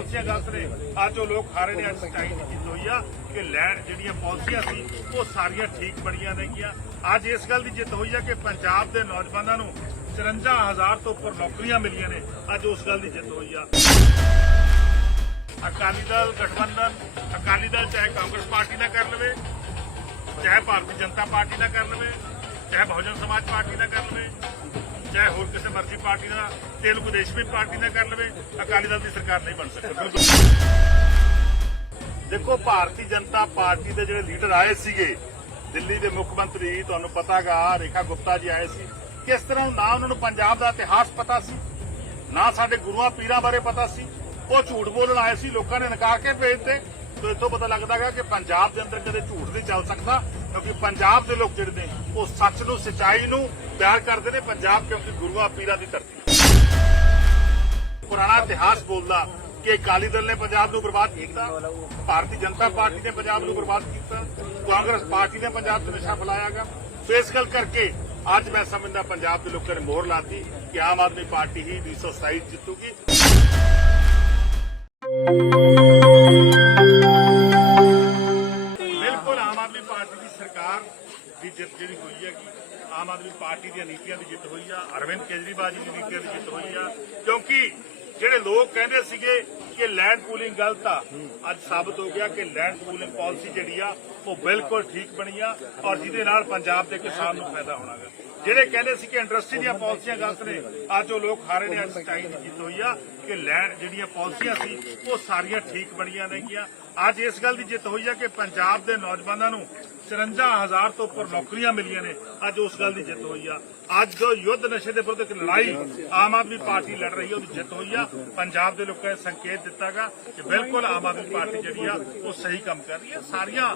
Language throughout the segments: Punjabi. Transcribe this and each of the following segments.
ਪਾਲਿਸੀਆਂ ਗਲਤ ਨੇ। ਅੱਜ ਉਹ ਲੋਕ ਖਾ ਰਹੇ ਨੇ, ਅੱਜ ਸੱਚਾਈ ਦੀ ਜਿੱਤ ਹੋਈ ਆ ਕਿ ਲੈਂਡ ਜਿਹੜੀਆਂ ਪਾਲਿਸੀਆਂ ਸੀ, ਉਹ ਸਾਰੀਆਂ ਠੀਕ ਬਣੀਆਂ ਨੇਗੀਆਂ। ਅੱਜ ਇਸ ਗੱਲ ਦੀ ਜਿੱਤ ਹੋਈ ਆ ਕਿ ਪੰਜਾਬ ਦੇ ਨੌਜਵਾਨਾਂ ਨੂੰ 54000 ਤੋਂ ਉੱਪਰ ਨੌਕਰੀਆਂ ਮਿਲੀਆਂ ਨੇ। ਅੱਜ ਉਸ ਗੱਲ ਦੀ ਜਿੱਤ ਹੋਈ ਆ। ਅਕਾਲੀ ਦਲ ਗਠਬੰਧਨ, ਅਕਾਲੀ ਦਲ ਚਾਹੇ ਕਾਂਗਰਸ ਪਾਰਟੀ ਨਾਲ ਕਰ ਲਵੇ, ਚਾਹੇ ਭਾਰਤੀ ਜਨਤਾ ਪਾਰਟੀ ਨਾਲ ਕਰ ਲਵੇ, ਚਾਹੇ ਬਹੁਜਨ ਸਮਾਜ ਪਾਰਟੀ ਨਾਲ ਕਰ ਲਵੇ ਚਾਹੇ ਹੋਰ ਕਿਸੇ ਮਰਜ਼ੀ ਪਾਰਟੀ ਨਾਲ, ਤੇਲਗੂ ਦੇਸ਼ਮੀ ਪਾਰਟੀ ਨਾਲ ਕਰ ਲਵੇ, ਅਕਾਲੀ ਦਲ ਦੀ ਸਰਕਾਰ ਨਹੀਂ ਬਣ ਸਕਦੀ। ਦੇਖੋ, ਭਾਰਤੀ ਜਨਤਾ ਪਾਰਟੀ ਦੇ ਜਿਹੜੇ ਲੀਡਰ ਆਏ ਸੀਗੇ, ਦਿੱਲੀ ਦੇ ਮੁੱਖ ਮੰਤਰੀ, ਤੁਹਾਨੂੰ ਪਤਾਗਾ, ਰੇਖਾ ਗੁਪਤਾ ਜੀ ਆਏ ਸੀ। ਕਿਸ ਤਰ੍ਹਾਂ ਨਾ ਉਹਨਾਂ ਨੂੰ ਪੰਜਾਬ ਦਾ ਇਤਿਹਾਸ ਪਤਾ ਸੀ, ਨਾ ਸਾਡੇ ਗੁਰੂਆਂ ਪੀਰਾਂ ਬਾਰੇ ਪਤਾ ਸੀ। ਉਹ ਝੂਠ ਬੋਲਣ ਆਏ ਸੀ, ਲੋਕਾਂ ਨੇ ਨਕਾਰ ਕੇ ਭੇਜਦੇ ਤੋਂ ਇੱਥੋਂ ਪਤਾ ਲੱਗਦਾਗਾ ਕਿ ਪੰਜਾਬ ਦੇ ਅੰਦਰ ਕਦੇ ਝੂਠ ਨਹੀਂ ਚੱਲ ਸਕਦਾ। ਕਿਉਂਕਿ ਪੰਜਾਬ ਦੇ ਲੋਕ ਜਿਹੜੇ ਨੇ, ਉਹ ਸੱਚ ਨੂੰ, ਸਚਾਈ ਨੂੰ ਪਿਆਰ ਕਰਦੇ ਨੇ ਪੰਜਾਬ ਕਿਉਂਕਿ ਗੁਰੂਆਂ ਪੀਰਾਂ ਦੀ ਧਰਤੀ ਪੁਰਾਣਾ ਇਤਿਹਾਸ ਬੋਲਦਾ ਕਿ ਅਕਾਲੀ ਦਲ ਨੇ ਪੰਜਾਬ ਨੂੰ ਬਰਬਾਦ ਕੀਤਾ, ਭਾਰਤੀ ਜਨਤਾ ਪਾਰਟੀ ਨੇ ਪੰਜਾਬ ਨੂੰ ਬਰਬਾਦ ਕੀਤਾ, ਕਾਂਗਰਸ ਪਾਰਟੀ ਨੇ ਪੰਜਾਬ 'ਚ ਨਸ਼ਾ ਫੈਲਾਇਆਗਾ। ਸੋ ਇਸ ਗੱਲ ਕਰਕੇ ਅੱਜ ਮੈਂ ਸਮਝਦਾ ਪੰਜਾਬ ਦੇ ਲੋਕਾਂ ਨੇ ਮੋਹਰ ਲਾਤੀ ਕਿ ਆਮ ਆਦਮੀ ਪਾਰਟੀ ਹੀ 227 ਜਿੱਤੂਗੀ। ਸਰਕਾਰ ਦੀ ਜਿੱਤ ਜਿਹੜੀ ਹੋਈ ਹੈਗੀ ਆਮ ਆਦਮੀ ਪਾਰਟੀ ਦੀਆਂ ਨੀਤੀਆਂ ਦੀ ਜਿੱਤ ਹੋਈ ਆ, ਅਰਵਿੰਦ ਕੇਜਰੀਵਾਲ ਜੀ ਦੀ ਨੀਤੀਆਂ ਦੀ ਜਿੱਤ ਹੋਈ ਆ। ਕਿਉਂਕਿ ਜਿਹੜੇ ਲੋਕ ਕਹਿੰਦੇ ਸੀਗੇ ਕਿ ਲੈਂਡ ਪੂਲਿੰਗ ਗਲਤ ਆ, ਅੱਜ ਸਾਬਤ ਹੋ ਗਿਆ ਕਿ ਲੈਂਡ ਪੂਲਿੰਗ ਪਾਲਿਸੀ ਜਿਹੜੀ ਆ, ਉਹ ਬਿਲਕੁਲ ਠੀਕ ਬਣੀ ਆ ਔਰ ਜਿਹਦੇ ਨਾਲ ਪੰਜਾਬ ਦੇ ਕਿਸਾਨ ਨੂੰ ਫਾਇਦਾ ਹੋਣਾਗਾ ਜਿਹੜੇ ਕਹਿੰਦੇ ਸੀ ਕਿ ਇੰਡਸਟਰੀ ਦੀਆਂ ਪਾਲਿਸੀਆਂ ਗਲਤ ਨੇ, ਅੱਜ ਉਹ ਲੋਕ ਹਾਰੇ ਨੇ, ਅੱਜ ਸੱਚਾਈ ਦੀ ਜਿੱਤ ਹੋਈ ਆ ਕਿ ਲੈਂਡ ਜਿਹੜੀਆਂ ਪਾਲਿਸੀਆਂ ਸੀ, ਉਹ ਸਾਰੀਆਂ ਠੀਕ ਬਣੀਆਂ ਨੇਗੀਆਂ। ਅੱਜ ਇਸ ਗੱਲ ਦੀ ਜਿੱਤ ਹੋਈ ਹੈ ਕਿ ਪੰਜਾਬ ਦੇ ਨੌਜਵਾਨਾਂ ਨੂੰ 54000 ਤੋਂ ਉੱਪਰ ਨੌਕਰੀਆਂ ਮਿਲੀਆਂ ਨੇ। ਅੱਜ ਉਸ ਗੱਲ ਦੀ ਜਿੱਤ ਹੋਈ ਆ। ਅੱਜ ਜੋ ਯੁੱਧ ਨਸ਼ੇ ਦੇ ਵਿਰੁੱਧ ਇੱਕ ਲੜਾਈ ਆਮ ਆਦਮੀ ਪਾਰਟੀ ਲੜ ਰਹੀ ਹੈ ਉਹਦੀ ਜਿੱਤ ਹੋਈ ਆ। ਪੰਜਾਬ ਦੇ ਲੋਕਾਂ ਨੇ ਸੰਕੇਤ ਦਿੱਤਾਗਾ ਕਿ ਬਿਲਕੁਲ ਆਮ ਆਦਮੀ ਪਾਰਟੀ ਜਿਹੜੀ ਆ, ਉਹ ਸਹੀ ਕੰਮ ਕਰ ਰਹੀ ਹੈ ਸਾਰੀਆਂ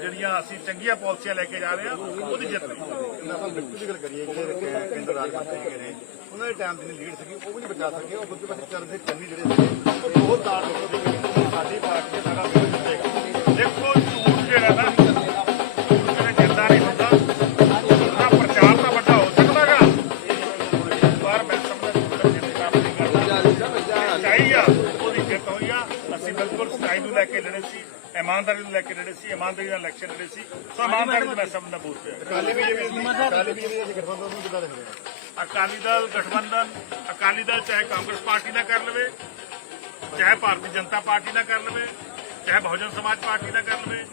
ਜਿਹੜੀਆਂ ਅਸੀਂ ਚੰਗੀਆਂ ਪਾਲਿਸੀਆਂ ਲੈ ਕੇ ਜਾ ਰਹੇ ਆ, ਉਹਦੀ ਜਿੱਤ ਹੋਈ ਆਪਾਂ ਬਿਲਕੁਲ ਗੱਲ ਕਰੀਏ, ਜਿਹੜੇ ਕੇਂਦਰ ਰਾਜ ਮੰਤਰੀ ਨੇ, ਉਹਨਾਂ ਦੇ ਟਾਈਮ ਦੀ ਲੀਡ ਸੀਗੀ, ਉਹ ਵੀ ਨਹੀਂ ਬਚਾ ਸਕੇ। ਉਹ ਦੂਜੇ ਪਾਸੇ ਚਰਨ ਸਿੰਘ ਚੰਨੀ ਜਿਹੜੇ ਸੀਗੇ, ਉਹ ਬਹੁਤ ਤਾੜ ਦੇ ਸਾਡੀ ਪਾਰਟੀ ਦੇ ਦੇਖੋ ਝੂਠ ਜਿਹੜਾ ਨਾ ਝੂਠ ਕਦੇ ਜਿੰਦਾ ਨਹੀਂ ਹੁੰਦਾ ਉਹਦਾ ਪ੍ਰਚਾਰ ਤਾਂ ਵੱਡਾ ਹੋ ਸਕਦਾਗਾ ਪਰ ਮੈਂ ਸਮਝਦਾ ਝੂਠ ਦਾ ਜਿੱਤ ਕੰਮ ਨਹੀਂ ਕਰਦਾ ਸਚਾਈ ਆ ਉਹਦੀ ਜਿੱਤ ਹੋਈ ਆ ਅਸੀਂ ਬਿਲਕੁਲ ਸਚਾਈ ਨੂੰ ਲੈ ਕੇ ਲੜੇ ਸੀ ਇਮਾਨਦਾਰੀ ਨੂੰ ਲੈ ਕੇ ਲੜੇ ਸੀ ਇਮਾਨਦਾਰੀ ਨਾਲ ਇਲੈਕਸ਼ਨ ਲੜੇ ਸੀ ਸੋ ਇਮਾਨਦਾਰੀ ਨੂੰ ਮੈਂ ਸਮਝਦਾ ਬੋਲ ਪਿਆ ਕਾਲੀ ਵੀ ਜਿਵੇਂ ਵੀ ਗਠਬੰਧਨ ਨੂੰ ਕਿੱਦਾਂ ਦੇਖਦੇ ਅਕਾਲੀ ਦਲ, ਗਠਬੰਧਨ, ਅਕਾਲੀ ਦਲ ਚਾਹੇ ਕਾਂਗਰਸ ਪਾਰਟੀ ਨਾਲ ਕਰ ਲਵੇ ਚਾਹੇ ਭਾਰਤੀ ਜਨਤਾ ਪਾਰਟੀ ਨਾਲ ਕਰ ਲਵੇ ਚਾਹੇ ਬਹੁਜਨ ਸਮਾਜ ਪਾਰਟੀ ਨਾਲ ਕਰ ਲਵੇ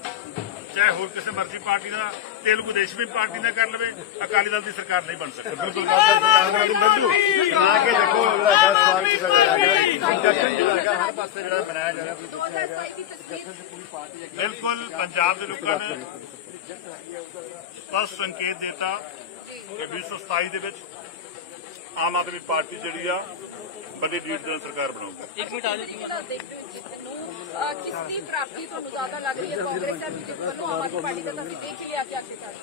ਚਾਹੇ ਹੋਰ ਕਿਸੇ ਮਰਜ਼ੀ ਪਾਰਟੀ ਨਾਲ ਤੇਲਗੂ ਦੇਸ਼ਮੀ ਪਾਰਟੀ ਨਾਲ ਕਰ ਲਵੇ ਅਕਾਲੀ ਦਲ ਦੀ ਸਰਕਾਰ ਨਹੀਂ ਬਣ ਸਕਦੀ ਬਿਲਕੁਲ ਕਾਂਗਰਸ ਨੂੰ ਬੱਦਲੂ ਨਾ ਕਿ ਦੇਖੋ ਜਿਹੜਾ ਹੈਗਾ ਸਵਾਲ ਕੀਤਾ ਜਾ ਰਿਹਾ ਹੈ ਜਸ਼ਨ ਜਿਹੜਾ ਹੈਗਾ ਹਰ ਪਾਸੇ ਜਿਹੜਾ ਮਨਾਇਆ ਜਾ ਰਿਹਾ ਤੁਸੀਂ ਦੇਖਿਆ ਹੈਗਾ ਬਿਲਕੁਲ ਪੰਜਾਬ ਦੇ ਲੋਕਾਂ ਨੇ ਸਪਸ਼ਟ ਸੰਕੇਤ ਦਿੱਤਾ ਕਿ 2027 ਦੇ ਵਿੱਚ ਆਮ ਆਦਮੀ ਪਾਰਟੀ ਜਿਹੜੀ ਆ ਵੱਡੀ ਲੀਡ ਦੇ ਨਾਲ ਸਰਕਾਰ ਬਣਾਊਗੀ ਜਿਹੜਾ ਦੇਖਦੇ ਹੋ ਜਿੱਤ ਨੂੰ ਅਹ, ਕਿਸ ਦੀ ਪ੍ਰਾਪਤੀ ਤੁਹਾਨੂੰ ਜ਼ਿਆਦਾ ਲੱਗ ਰਹੀ ਹੈ ਕਾਂਗਰਸ ਜਾਂ ਬੀਜੇਪੀ ਵੱਲੋਂ ਆਮ ਆਦਮੀ ਪਾਰਟੀ ਦਾ ਤਾਂ ਅਸੀਂ ਦੇਖ ਹੀ ਲਿਆ ਕਿ ਆਖਿਰਕਾਰ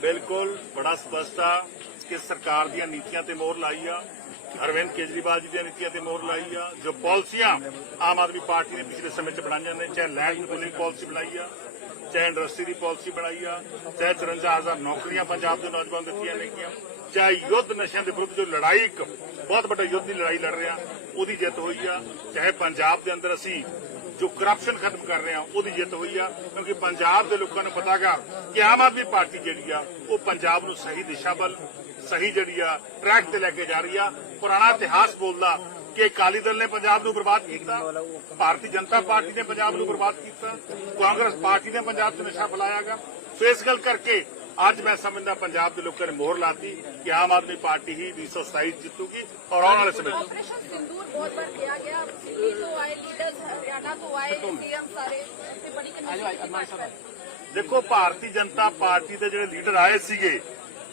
ਬਿਲਕੁਲ ਬੜਾ ਸਪਸ਼ਟ ਆ ਕਿ ਸਰਕਾਰ ਦੀਆਂ ਨੀਤੀਆਂ ਤੇ ਮੋਹਰ ਲਾਈ ਆ। ਅਰਵਿੰਦ ਕੇਜਰੀਵਾਲ ਜੀ ਦੀਆਂ ਨੀਤੀਆਂ ਤੇ ਮੋਹਰ ਲਾਈ ਆ। ਜੋ ਪਾਲਿਸੀਆਂ ਆਮ ਆਦਮੀ ਪਾਰਟੀ ਨੇ ਪਿਛਲੇ ਸਮੇਂ 'ਚ ਬਣਾਈਆਂ ਨੇ ਚਾਹੇ ਲੈਂਡ ਪੂਲਿੰਗ ਪਾਲਿਸੀ ਬਣਾਈ ਆ ਚਾਹੇ ਇੰਡਸਟਰੀ ਦੀ ਪਾਲਿਸੀ ਬਣਾਈ ਆ ਚਾਹੇ 54000 ਨੌਕਰੀਆਂ ਪੰਜਾਬ ਦੇ ਨੌਜਵਾਨ ਨੂੰ ਦਿੱਤੀਆਂ ਨੇਗੀਆਂ ਚਾਹੇ ਯੁੱਧ ਨਸ਼ਿਆਂ ਦੇ ਵਿਰੁੱਧ ਜੋ ਲੜਾਈ, ਇੱਕ ਬਹੁਤ ਵੱਡਾ ਯੁੱਧ ਦੀ ਲੜਾਈ ਲੜ ਰਹੇ ਆ ਉਹਦੀ ਜਿੱਤ ਹੋਈ ਆ। ਚਾਹੇ ਪੰਜਾਬ ਦੇ ਅੰਦਰ ਅਸੀਂ ਜੋ ਕਰਪਸ਼ਨ ਖਤਮ ਕਰ ਰਹੇ ਆ, ਉਹਦੀ ਜਿੱਤ ਹੋਈ ਆ, ਕਿਉਂਕਿ ਪੰਜਾਬ ਦੇ ਲੋਕਾਂ ਨੂੰ ਪਤਾਗਾ ਕਿ ਆਮ ਆਦਮੀ ਪਾਰਟੀ ਜਿਹੜੀ ਆ, ਉਹ ਪੰਜਾਬ ਨੂੰ ਸਹੀ ਦਿਸ਼ਾ ਵੱਲ, ਸਹੀ ਜਿਹੜੀ ਆ ਟਰੈਕ ਤੇ ਲੈ ਕੇ ਜਾ ਰਹੀ ਆ। ਪੁਰਾਣਾ ਇਤਿਹਾਸ ਬੋਲਦਾ ਕਿ ਅਕਾਲੀ ਦਲ ਨੇ ਪੰਜਾਬ ਨੂੰ ਬਰਬਾਦ ਕੀਤਾ, ਭਾਰਤੀ ਜਨਤਾ ਪਾਰਟੀ ਨੇ ਪੰਜਾਬ ਨੂੰ ਬਰਬਾਦ ਕੀਤਾ, ਕਾਂਗਰਸ ਪਾਰਟੀ ਨੇ ਪੰਜਾਬ 'ਚ ਨਸ਼ਾ ਫੈਲਾਇਆਗਾ ਸੋ ਇਸ ਗੱਲ ਕਰਕੇ ਅੱਜ ਮੈਂ ਸਮਝਦਾ ਪੰਜਾਬ ਦੇ ਲੋਕਾਂ ਨੇ ਮੋਹਰ ਲਾਤੀ ਕਿ ਆਮ ਆਦਮੀ ਪਾਰਟੀ ਹੀ 227 ਜਿੱਤੂਗੀ ਔਰ ਆਉਣ ਵਾਲੇ ਸਮੇਂ ਆਪਰੇਸ਼ਨ ਸਿੰਦੂਰ ਬਹੁਤ ਵਾਰ ਕਿਹਾ ਗਿਆ। ਦਿੱਲੀ ਤੋਂ ਆਏ ਲੀਡਰਸ ਹਰਿਆਣਾ ਤੋਂ ਆਏ ਸੀਐਮ ਸਾਰੇ ਤੇ ਬੜੀ ਕਨਵੀਨਿੰਗ ਦੇਖੋ ਭਾਰਤੀ ਜਨਤਾ ਪਾਰਟੀ ਦੇ ਜਿਹੜੇ ਲੀਡਰ ਆਏ ਸੀਗੇ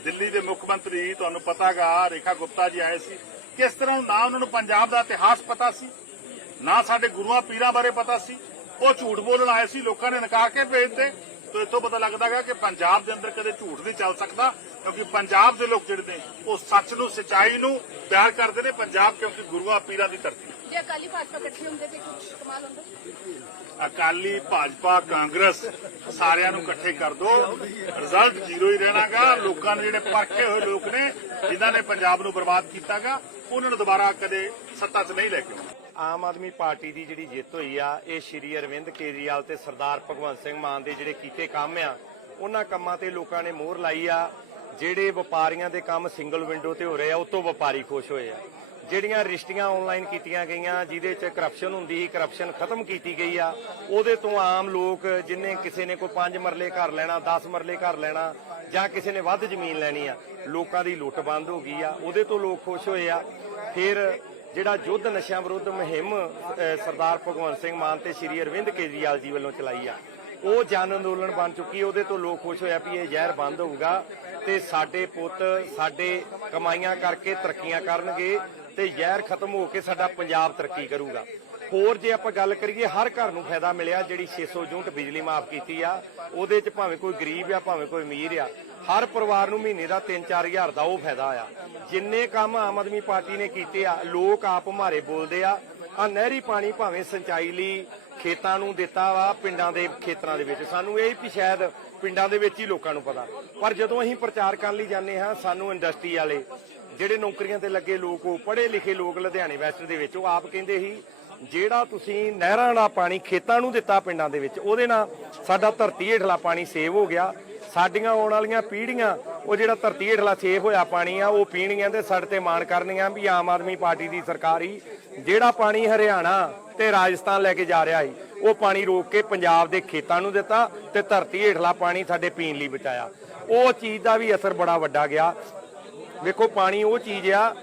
ਦਿੱਲੀ ਦੇ ਮੁੱਖ ਮੰਤਰੀ ਤੁਹਾਨੂੰ ਪਤਾਗਾ ਰੇਖਾ ਗੁਪਤਾ ਜੀ ਆਏ ਸੀ। ਕਿਸ ਤਰ੍ਹਾਂ ਨਾ ਉਹਨਾਂ ਨੂੰ ਪੰਜਾਬ ਦਾ ਇਤਿਹਾਸ ਪਤਾ ਸੀ ਨਾ ਸਾਡੇ ਗੁਰੂਆਂ ਪੀਰਾਂ ਬਾਰੇ ਪਤਾ ਸੀ। ਉਹ ਝੂਠ ਬੋਲਣ ਆਏ ਸੀ ਲੋਕਾਂ ਨੇ ਨਕਾਰ ਕੇ ਭੇਜਦੇ ਤੋਂ ਇੱਥੋਂ ਪਤਾ ਲੱਗਦਾ ਲੱਗਦਾਗਾ ਕਿ ਪੰਜਾਬ ਦੇ ਅੰਦਰ ਕਦੇ ਝੂਠ ਨਹੀਂ ਚੱਲ ਸਕਦਾ। ਕਿਉਂਕਿ ਪੰਜਾਬ ਦੇ ਲੋਕ ਜਿਹੜੇ ਨੇ ਉਹ ਸੱਚ ਨੂੰ ਸਚਾਈ ਨੂੰ ਪਿਆਰ ਕਰਦੇ ਨੇ ਪੰਜਾਬ ਕਿਉਂਕਿ ਗੁਰੂਆਂ ਪੀਰਾਂ ਦੀ ਧਰਤੀ ਹੈ। ਜੇ ਅਕਾਲੀ ਭਾਜਪਾ ਇਕੱਠੇ ਹੁੰਦੇ ਤੇ ਕੁਝ ਕਮਾਲ ਹੁੰਦਾ? ਅਕਾਲੀ ਭਾਜਪਾ ਕਾਂਗਰਸ ਸਾਰਿਆਂ ਨੂੰ ਇਕੱਠੇ ਕਰ ਦੋ। ਰਿਜ਼ਲਟ ਜ਼ੀਰੋ ਹੀ ਰਹਿਣਾਗਾ। ਲੋਕਾਂ ਨੇ ਜਿਹੜੇ ਪਰਖੇ ਹੋਏ ਲੋਕ ਨੇ ਜਿਨ੍ਹਾਂ ਨੇ ਪੰਜਾਬ ਨੂੰ ਬਰਬਾਦ ਕੀਤਾਗਾ ਉਹਨਾਂ ਨੂੰ ਦੁਬਾਰਾ ਕਦੇ ਸੱਤਾ 'ਚ ਨਹੀਂ ਲੈ ਕੇ ਆਮ ਆਦਮੀ ਪਾਰਟੀ ਦੀ ਜਿਹੜੀ ਜਿੱਤ ਹੋਈ ਆ ਇਹ ਸ਼੍ਰੀ ਅਰਵਿੰਦ ਕੇਜਰੀਵਾਲ ਤੇ ਸਰਦਾਰ ਭਗਵੰਤ ਸਿੰਘ ਮਾਨ ਦੇ ਜਿਹੜੇ ਕੀਤੇ ਕੰਮ ਆ ਉਹਨਾਂ ਕੰਮਾਂ ਤੇ ਲੋਕਾਂ ਨੇ ਮੋਹਰ ਲਾਈ ਆ। ਜਿਹੜੇ ਵਪਾਰੀਆਂ ਦੇ ਕੰਮ ਸਿੰਗਲ ਵਿੰਡੋ ਤੇ ਹੋ ਰਹੇ ਆ, ਉਹ ਤੋਂ ਵਪਾਰੀ ਖੁਸ਼ ਹੋਏ ਆ। ਜਿਹੜੀਆਂ ਰਿਸ਼ਤੀਆਂ ਆਨਲਾਈਨ ਕੀਤੀਆਂ ਗਈਆਂ, ਜਿਹਦੇ 'ਚ ਕਰਪਸ਼ਨ ਹੁੰਦੀ ਸੀ ਕਰਪਸ਼ਨ ਖਤਮ ਕੀਤੀ ਗਈ ਆ, ਉਹਦੇ ਤੋਂ ਆਮ ਲੋਕ ਜਿਨੇ ਕਿਸੇ ਨੇ ਕੋਈ 5 ਮਰਲੇ ਘਰ ਲੈਣਾ 10 ਮਰਲੇ ਘਰ ਲੈਣਾ, ਜਾਂ ਕਿਸੇ ਨੇ ਵੱਧ ਜ਼ਮੀਨ ਲੈਣੀ ਆ, ਲੋਕਾਂ ਦੀ ਲੁੱਟ ਬੰਦ ਹੋ ਗਈ ਆ, ਉਹਦੇ ਤੋਂ ਲੋਕ ਖੁਸ਼ ਹੋਏ ਆ। ਫਿਰ ਜਿਹੜਾ ਯੁੱਧ ਨਸ਼ਿਆਂ ਵਿਰੁੱਧ ਮੁਹਿੰਮ ਸਰਦਾਰ ਭਗਵੰਤ ਸਿੰਘ ਮਾਨ ਤੇ ਸ਼੍ਰੀ ਅਰਵਿੰਦ ਕੇਜਰੀਵਾਲ ਜੀ ਵੱਲੋਂ ਚਲਾਈ ਆ, ਉਹ ਜਨ ਅੰਦੋਲਨ ਬਣ ਚੁੱਕੀ ਉਹਦੇ ਤੋਂ ਲੋਕ ਖੁਸ਼ ਹੋਇਆ ਵੀ ਇਹ ਜ਼ਹਿਰ ਬੰਦ ਹੋਊਗਾ। ਤੇ ਸਾਡੇ ਪੁੱਤ ਸਾਡੇ ਕਮਾਈਆਂ ਕਰਕੇ ਤਰੱਕੀਆਂ ਕਰਨਗੇ ਤੇ ਜ਼ਹਿਰ ਖਤਮ ਹੋ ਕੇ ਸਾਡਾ ਪੰਜਾਬ ਤਰੱਕੀ ਕਰੂਗਾ। ਹੋਰ ਜੇ ਆਪਾਂ ਗੱਲ ਕਰੀਏ, ਹਰ ਘਰ ਨੂੰ ਫਾਇਦਾ ਮਿਲਿਆ ਜਿਹੜੀ 600 ਯੂਨਿਟ ਬਿਜਲੀ ਮਾਫ ਕੀਤੀ ਆ। ਉਹਦੇ ਚ ਭਾਵੇਂ ਕੋਈ ਗਰੀਬ ਆ, ਭਾਵੇਂ ਕੋਈ ਅਮੀਰ ਆ, ਹਰ ਪਰਿਵਾਰ ਨੂੰ ਮਹੀਨੇ ਦਾ 3-4000 ਦਾ ਉਹ ਫਾਇਦਾ ਆ। ਜਿੰਨੇ ਕੰਮ ਆਮ ਆਦਮੀ ਪਾਰਟੀ ਨੇ ਕੀਤੇ ਆ, ਲੋਕ ਆਪ ਮਾਰੇ ਬੋਲਦੇ ਆ। ਆ ਨਹਿਰੀ ਪਾਣੀ ਭਾਵੇਂ ਸਿੰਚਾਈ ਲਈ ਖੇਤਾਂ ਨੂੰ ਦਿੱਤਾ ਵਾ ਪਿੰਡਾਂ ਦੇ ਖੇਤਰਾਂ ਦੇ ਵਿੱਚ। ਸਾਨੂੰ ਇਹ ਵੀ ਸ਼ਾਇਦ ਪਿੰਡਾਂ ਦੇ ਵਿੱਚ ਹੀ ਲੋਕਾਂ ਨੂੰ ਪਤਾ। ਪਰ ਜਦੋਂ ਅਸੀਂ ਪ੍ਰਚਾਰ ਕਰਨ ਲਈ ਜਾਂਦੇ ਹਾਂ, ਸਾਨੂੰ ਇੰਡਸਟਰੀ ਵਾਲੇ, ਜਿਹੜੇ ਨੌਕਰੀਆਂ ਤੇ ਲੱਗੇ ਲੋਕ, ਉਹ ਪੜ੍ਹੇ ਲਿਖੇ ਲੋਕ ਲੁਧਿਆਣੇ ਵੈਸਟ ਦੇ ਵਿੱਚ, ਉਹ ਆਪ ਕਹਿੰਦੇ ਸੀ, ਜਿਹੜਾ ਤੁਸੀਂ ਨਹਿਰਾਂ ਦਾ ਪਾਣੀ ਖੇਤਾਂ ਨੂੰ ਦਿੱਤਾ ਪਿੰਡਾਂ ਦੇ ਵਿੱਚ, ਉਹਦੇ ਨਾਲ ਸਾਡਾ ਧਰਤੀ ਹੇਠਲਾ ਪਾਣੀ ਸੇਵ ਹੋ ਗਿਆ। ਸਾਡੀਆਂ ਆਉਣ ਵਾਲੀਆਂ ਪੀੜ੍ਹੀਆਂ, ਉਹ ਜਿਹੜਾ ਧਰਤੀ ਹੇਠਲਾ ਸੇਵ ਹੋਇਆ ਪਾਣੀ ਆ, ਉਹ ਪੀਣਗੀਆਂ ਤੇ ਸਾਡੇ ਤੇ ਮਾਣ ਕਰਨਗੀਆਂ ਵੀ ਆਮ ਆਦਮੀ ਪਾਰਟੀ ਦੀ ਸਰਕਾਰ ਹੀ। ਜਿਹੜਾ ਪਾਣੀ ਹਰਿਆਣਾ ਤੇ ਰਾਜਸਥਾਨ ਲੈ ਕੇ ਜਾ ਰਿਹਾ ਸੀ। ਉਹ ਪਾਣੀ ਰੋਕ ਕੇ ਪੰਜਾਬ ਦੇ ਖੇਤਾਂ ਨੂੰ ਦਿੱਤਾ ਤੇ ਧਰਤੀ ਹੇਠਲਾ ਪਾਣੀ ਸਾਡੇ ਪੀਣ ਲਈ ਬਚਾਇਆ। ਉਹ ਚੀਜ਼ ਦਾ ਵੀ ਅਸਰ ਬੜਾ ਵੱਡਾ ਗਿਆ। ਵੇਖੋ, ਪਾਣੀ ਉਹ ਚੀਜ਼ ਆ,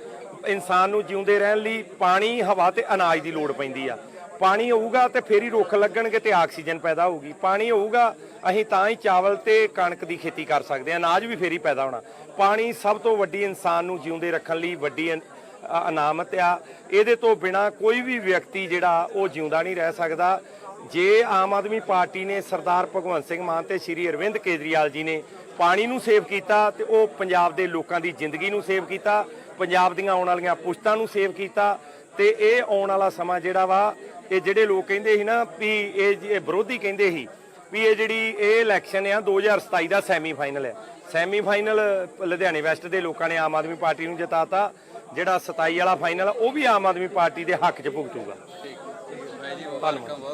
ਇਨਸਾਨ ਨੂੰ ਜਿਉਂਦੇ ਰਹਿਣ ਲਈ ਪਾਣੀ, ਹਵਾ ਤੇ ਅਨਾਜ ਦੀ ਲੋੜ ਪੈਂਦੀ ਆ। ਪਾਣੀ ਹੋਊਗਾ ਤੇ ਫੇਰ ਹੀ ਰੁੱਖ ਲੱਗਣਗੇ ਤੇ ਆਕਸੀਜਨ ਪੈਦਾ ਹੋਊਗੀ। ਪਾਣੀ ਹੋਊਗਾ, ਅਸੀਂ ਤਾਂ ਹੀ ਚਾਵਲ ਤੇ ਕਣਕ ਦੀ ਖੇਤੀ ਕਰ ਸਕਦੇ ਹਾਂ, ਅਨਾਜ ਵੀ ਫੇਰ ਹੀ ਪੈਦਾ ਹੋਣਾ। ਪਾਣੀ ਸਭ ਤੋਂ ਵੱਡੀ ਇਨਸਾਨ ਨੂੰ ਜਿਉਂਦੇ ਰੱਖਣ ਲਈ ਵੱਡੀ ਅਨਾਮਤ ਆ। ਇਹਦੇ ਤੋਂ ਬਿਨਾ ਕੋਈ ਵੀ ਵਿਅਕਤੀ ਜਿਹੜਾ, ਉਹ ਜਿਉਂਦਾ ਨਹੀਂ ਰਹਿ ਸਕਦਾ। ਜੇ ਆਮ ਆਦਮੀ ਪਾਰਟੀ ਨੇ ਸਰਦਾਰ ਭਗਵੰਤ ਸਿੰਘ ਮਾਨ ਤੇ ਸ਼੍ਰੀ ਅਰਵਿੰਦ ਕੇਜਰੀਵਾਲ ਜੀ ਨੇ ਪਾਣੀ ਨੂੰ ਸੇਵ ਕੀਤਾ ਤੇ ਉਹ ਪੰਜਾਬ ਦੇ ਲੋਕਾਂ ਦੀ ਜ਼ਿੰਦਗੀ ਨੂੰ ਸੇਵ ਕੀਤਾ, ਪੰਜਾਬ ਦੀਆਂ ਆਉਣ ਵਾਲੀਆਂ ਪੁਸ਼ਤਾਂ ਨੂੰ ਸੇਵ ਕੀਤਾ, ਤੇ ਇਹ ਆਉਣ ਵਾਲਾ ਸਮਾਂ ਜਿਹੜਾ ਵਾ, ਇਹ ਜਿਹੜੇ ਲੋਕ ਕਹਿੰਦੇ ਸੀ ਨਾ ਵੀ ਇਹ ਵਿਰੋਧੀ ਕਹਿੰਦੇ ਸੀ ਵੀ ਇਹ ਜਿਹੜੀ ਇਹ ਇਲੈਕਸ਼ਨ ਆ 2027 ਦਾ ਸੈਮੀ ਫਾਈਨਲ ਹੈ। ਸੈਮੀ ਫਾਈਨਲ ਲੁਧਿਆਣੇ ਵੈਸਟ ਦੇ ਲੋਕਾਂ ਨੇ ਆਮ ਆਦਮੀ ਪਾਰਟੀ ਨੂੰ ਜਿਤਾਤਾ। ਜਿਹੜਾ 27 ਵਾਲਾ ਫਾਈਨਲ ਉਹ ਵੀ ਆਮ ਆਦਮੀ ਪਾਰਟੀ ਦੇ ਹੱਕ 'ਚ ਭੁਗਤੂਗਾ। ਧੰਨਵਾਦ।